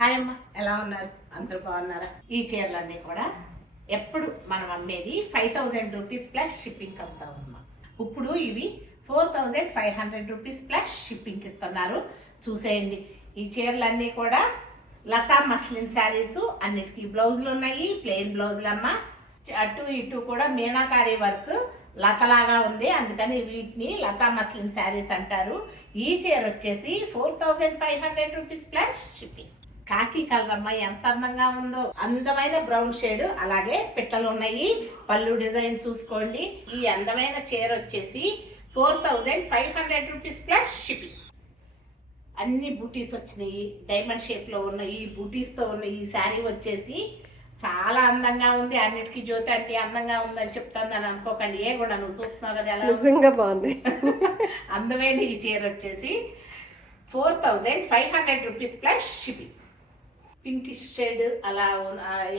Hi అమ్మ ఎలా ఉన్నారు? అందరూ బాగున్నారా? ఈ చీరలన్నీ కూడా ఎప్పుడు మనం అమ్మేది five thousand rupees plus shipping అమ్ముతామమ్మా ఇప్పుడు ఇవి four thousand five hundred rupees plus shipping ఇస్తున్నారు. చూసేయండి ఈ చీరలన్నీ కూడా లతా మస్లిన్ శారీస్ అన్నిటికీ బ్లౌజులు ఉన్నాయి ప్లెయిన్ బ్లౌజులు అమ్మ. అటు ఇటు కూడా మీనాకారి వర్క్ లతలాగా ఉంది. అందుకని వీటిని లతా మస్లిన్ శారీస్ అంటారు. ఈ చీర వచ్చేసి four thousand five hundred rupees plus shipping. Khaki colour అమ్మ ఎంత అందంగా ఉందో. అందమైన బ్రౌన్ షేడ్ అలాగే పిట్టలు ఉన్నాయి పళ్ళు డిజైన్ చూసుకోండి. ఈ అందమైన చీర వచ్చేసి four thousand five hundred rupees plus shipping. అన్ని బూటీస్ వచ్చినాయి. డైమండ్ షేప్లో ఉన్న ఈ బూటీస్తో ఉన్న ఈ శారీ వచ్చేసి చాలా అందంగా ఉంది. అన్నిటికీ జ్యోతి అంటే అందంగా ఉందని చెప్తాను అని అనుకోకండి. ఏ కూడా నువ్వు చూస్తున్నావు కదా నిజంగా బాగుంది. అందమైన ఈ చీర వచ్చేసి four thousand five hundred rupees plus shipping. Pinkish shade అలా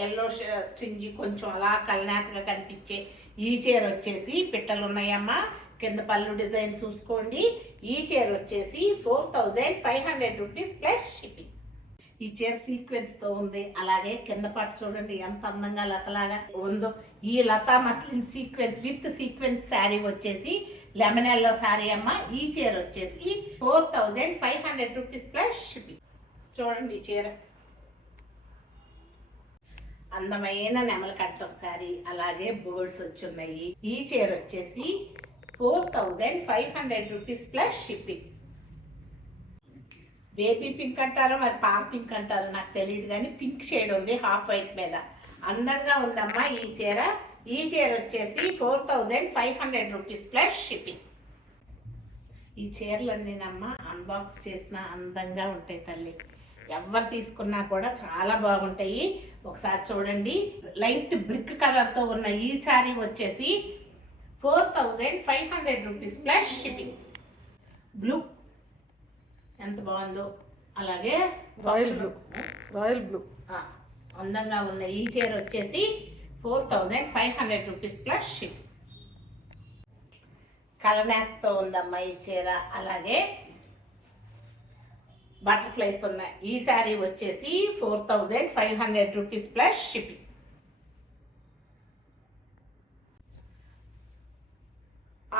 ఎల్లో స్టింజ్ కొంచెం అలా కలనాతగా కనిపించే ఈ చీర వచ్చేసి పిట్టలు ఉన్నాయమ్మా. కింద పళ్ళు డిజైన్ చూసుకోండి. ఈ చీర వచ్చేసి four thousand five hundred rupees plus shipping ఈ చీర సీక్వెన్స్తో ఉంది. అలాగే కింద పాటు చూడండి ఎంత అందంగా లతలాగా ఉందో. ఈ Lata muslin sequence with sequence sari వచ్చేసి లెమన్ ఎల్లో శారీ అమ్మ. ఈ చీర వచ్చేసి four thousand five hundred rupees plus shipping చూడండి ఈ చీర అందమైన నెమల కట్టం శారీ అలాగే బర్డ్స్ వచ్చున్నాయి. ఈ చీర వచ్చేసి four thousand five hundred rupees plus shipping. Baby pink అంటారో మరి పామ్ పింక్ అంటారో నాకు తెలియదు కానీ పింక్ షేడ్ ఉంది హాఫ్ వైట్ మీద. అందంగా ఉందమ్మా ఈ చీర. ఈ చీర వచ్చేసి four thousand five hundred rupees plus shipping. ఈ చీరలన్నీనమ్మా అన్బాక్స్ చేసిన అందంగా ఉంటాయి తల్లి. ఎవరు తీసుకున్నా కూడా చాలా బాగుంటాయి. ఒకసారి చూడండి. లైట్ బ్రిక్ కలర్తో ఉన్న ఈ శారీ వచ్చేసి four thousand five hundred rupees plus shipping. Blue. ఎంత బాగుందో. అలాగే రాయల్ బ్లూ రాయల్ బ్లూ అందంగా ఉన్న ఈ చీర వచ్చేసి four thousand five hundred rupees plus ship కలనాథ్తో ఉందమ్మా ఈ చీర. అలాగే బటర్ఫ్లైస్ ఉన్నాయి ఈ శారీ వచ్చేసి four thousand five hundred rupees plus shipping.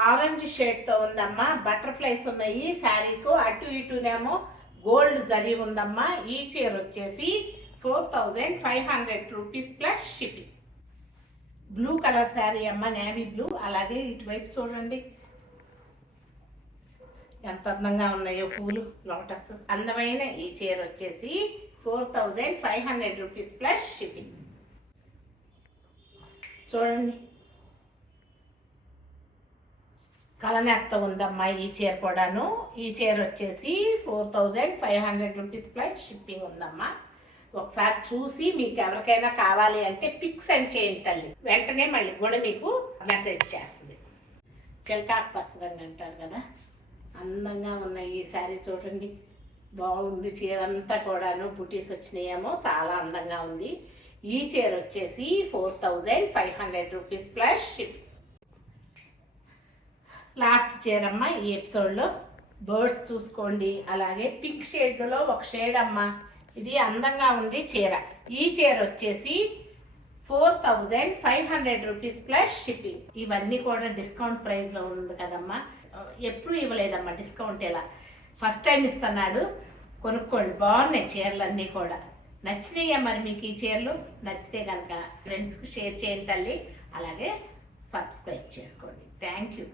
Orange షేడ్తో ఉందమ్మా బటర్ఫ్లైస్ ఉన్నాయి శారీకు అటు ఇటునేమో గోల్డ్ జరి ఉందమ్మా ఈ చీర వచ్చేసి four thousand five hundred rupees plus shipping. Blue colour sari అమ్మ నేవీ బ్లూ అలాగే ఇటువైపు చూడండి. ఎంత అందంగా ఉన్నాయో పూలు లోటస్. అందమైన ఈ చీర వచ్చేసి four thousand five hundred rupees plus shipping. చూడండి. కలనెత్త ఉందమ్మా ఈ చీర కూడాను. ఈ చీర వచ్చేసి four thousand five hundred rupees plus shipping ఉందమ్మా. ఒకసారి చూసి మీకు ఎవరికైనా కావాలి అంటే పిక్స్ అండ్ చేయండి తల్లి. వెంటనే మళ్ళీ కూడా మీకు మెసేజ్ చేస్తుంది. చిలకాకు పచ్చరండి అంటారు కదా. అందంగా ఉన్నాయి ఈ శారీ చూడండి. బాగుంది. చీర అంతా కూడాను బుటీస్ వచ్చినాయేమో. చాలా అందంగా ఉంది. ఈ చీర వచ్చేసి four thousand five hundred rupees plus shipping last చీరమ్మ ఈ ఎపిసోడ్లో. బర్డ్స్ చూసుకోండి. అలాగే పింక్ షేడ్లో ఒక షేడ్ అమ్మ ఇది అందంగా ఉంది చీర. ఈ చీర వచ్చేసి four thousand five hundred rupees plus shipping. ఇవన్నీ కూడా డిస్కౌంట్ ప్రైస్లో ఉంది కదమ్మా. ఎప్పుడు ఇవ్వలేదమ్మా డిస్కౌంట్ ఇలా ఫస్ట్ టైం ఇస్తున్నాడు. కొనుక్కోండి. బాగున్నాయి చీరలన్నీ కూడా. నచ్చినాయా మరి మీకు ఈ చీరలు? నచ్చితే కనుక ఫ్రెండ్స్కి షేర్ చేయండి తల్లి. అలాగే సబ్స్క్రైబ్ చేసుకోండి. Thank you.